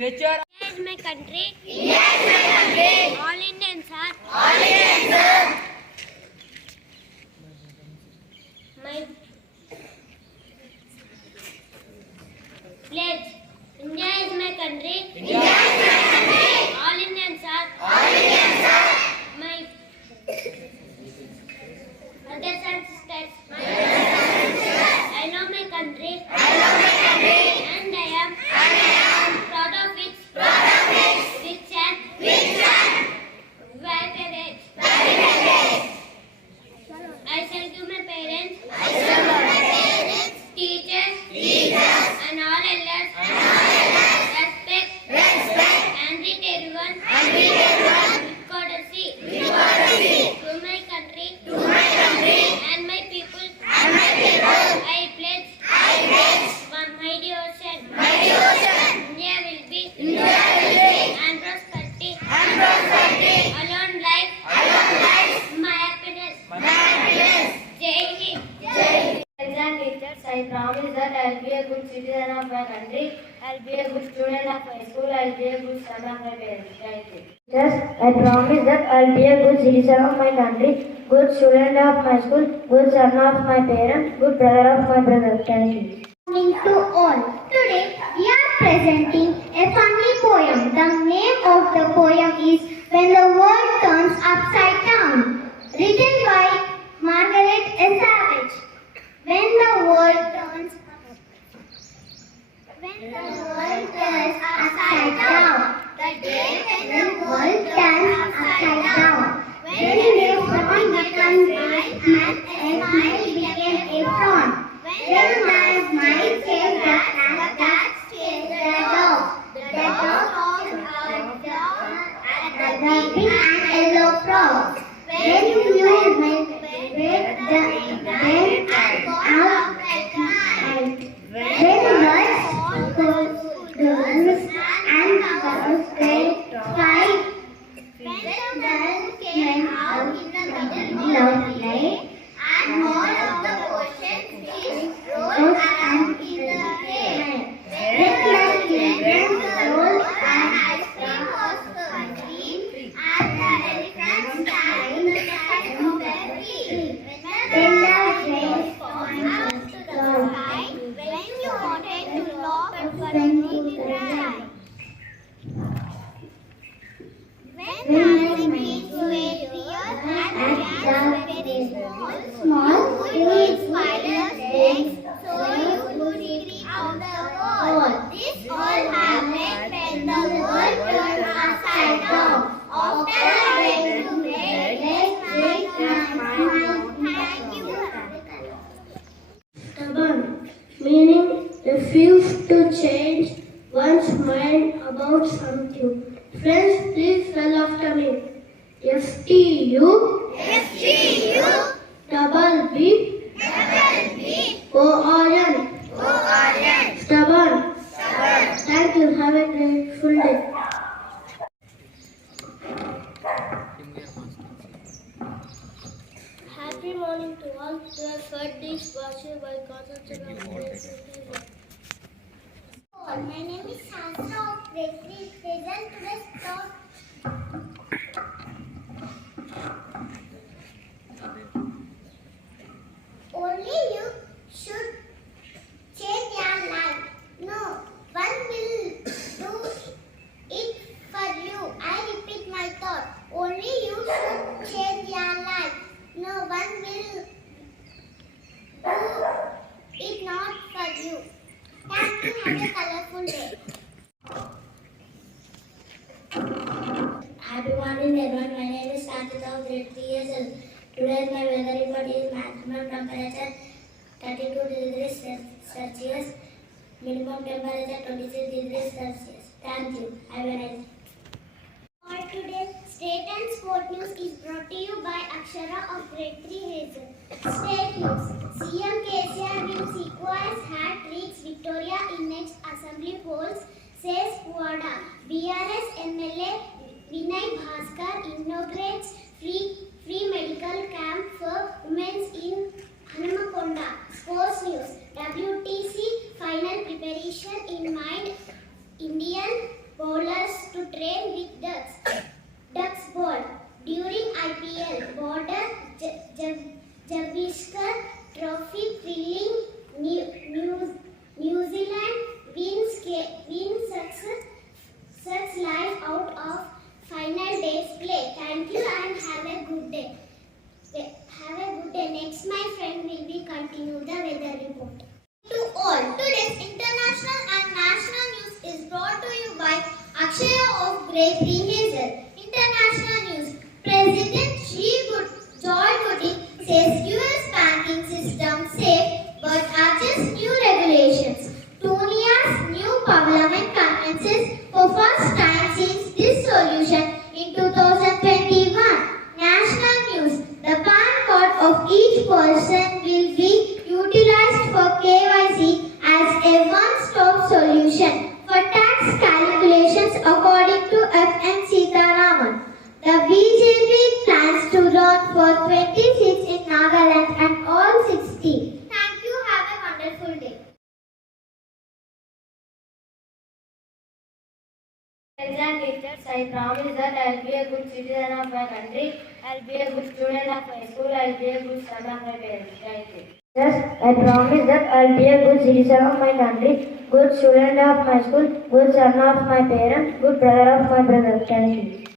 Teacher. India is my country. India is my country. All Indians are All Indians are my pledge. India is my country. India is my country. All Indians are All Indians are my brothers and sisters. I love my country. I love my country. And I am proud of it. Proud of it. Rich and varied. I shall give my parents, I shall love my parents, teachers, and all elders respect and treat everyone with courtesy. To my country and my people, I pledge my devotion. India will be and prosperity. Alone life, my happiness. Jai Hind. Exam teachers, I promise that I will be a good citizen of my country. I will be a good student of my school. I will be a good son of my parents. Thank you. Yes, I promise that I will be a good citizen of my country, good student of my school, good son of my parents, good brother of my brother. Thank you. Morning to all. Today we are presenting a funny poem. The name of the poem is When the World Turns Upside Down, written by Margaret A. Savage. When the world turns upside down, the day when the world turns upside down, when a frown becomes smile and a smile became a frown, when my smile changed the cat changed the dog changed the pink and yellow frog. When you make the rain out at night, when birds goes and birds fly, when the sun came out in the middle of the night, and all of the ocean fish rose and in the air, when the children rolled and ice cream was free, and the elephants died in the side of their feet, when the rain falls out to the sky, when you wanted to laugh but suddenly cry, when nothing makes you real and just very small, you need spider legs so you could reach out the wall. This all happened when the world turned upside down. After I went to bed, let's thank you. Stubborn, meaning refuse to change one's mind about something. Friends, please spell after me. S-T-U double B O-R-N. Stubborn. Thank you. Have a grateful day. Happy morning to all. The third dish was by concentration. My name is Harsha of grade 3. Present today's talk. Only you should change your life. No one will do it for you. I repeat my thought. Only you should change your life. No one will do it not for you. Thank you. Have a colorful day. Happy morning everyone. My name is Karthika of grade 3 years old. Today's my weather report is maximum temperature 32 degrees Celsius, minimum temperature 26 degrees Celsius. Thank you. Have a nice day. For today's State and Sport News is brought to you by Akshara of grade 3 Hazel. State News. CM KCR will Sikwa as hat reads Victoria in next assembly polls, says Wada. BRS MLA Vinay Bhaskar inaugurates free medical camp for women in Hanamakonda. Sports News. WTC final preparation in mind. Indian train with ducks ball during IPL border Javiskar Trophy thrilling New Zealand wins such life out of final day's play. Thank you and have a good day. Next, my friend will be continue the weather report. To all, today's international and national news is brought to you by Akshaya of Grade 3 Hazel. International news. President Joy Biden says US banking system safe but urges new regulations. Tunia's new parliament conferences for first time since this solution in 2021. National news. The PAN card of each person will be utilized for KYC as a one-stop solution for tax calculations according to FN Sitaraman. The BJP plans to run for 20 seats in Nagaland and all 60. Thank you. Have a wonderful day. Exam teachers, I promise that I'll be a good citizen of my country, I'll be a good student of my school, I'll be a good son of my parents. Thank you. Yes, I promise that I'll be a good citizen of my country, good student of my school, good son of my parents, good brother of my brother. Thank you.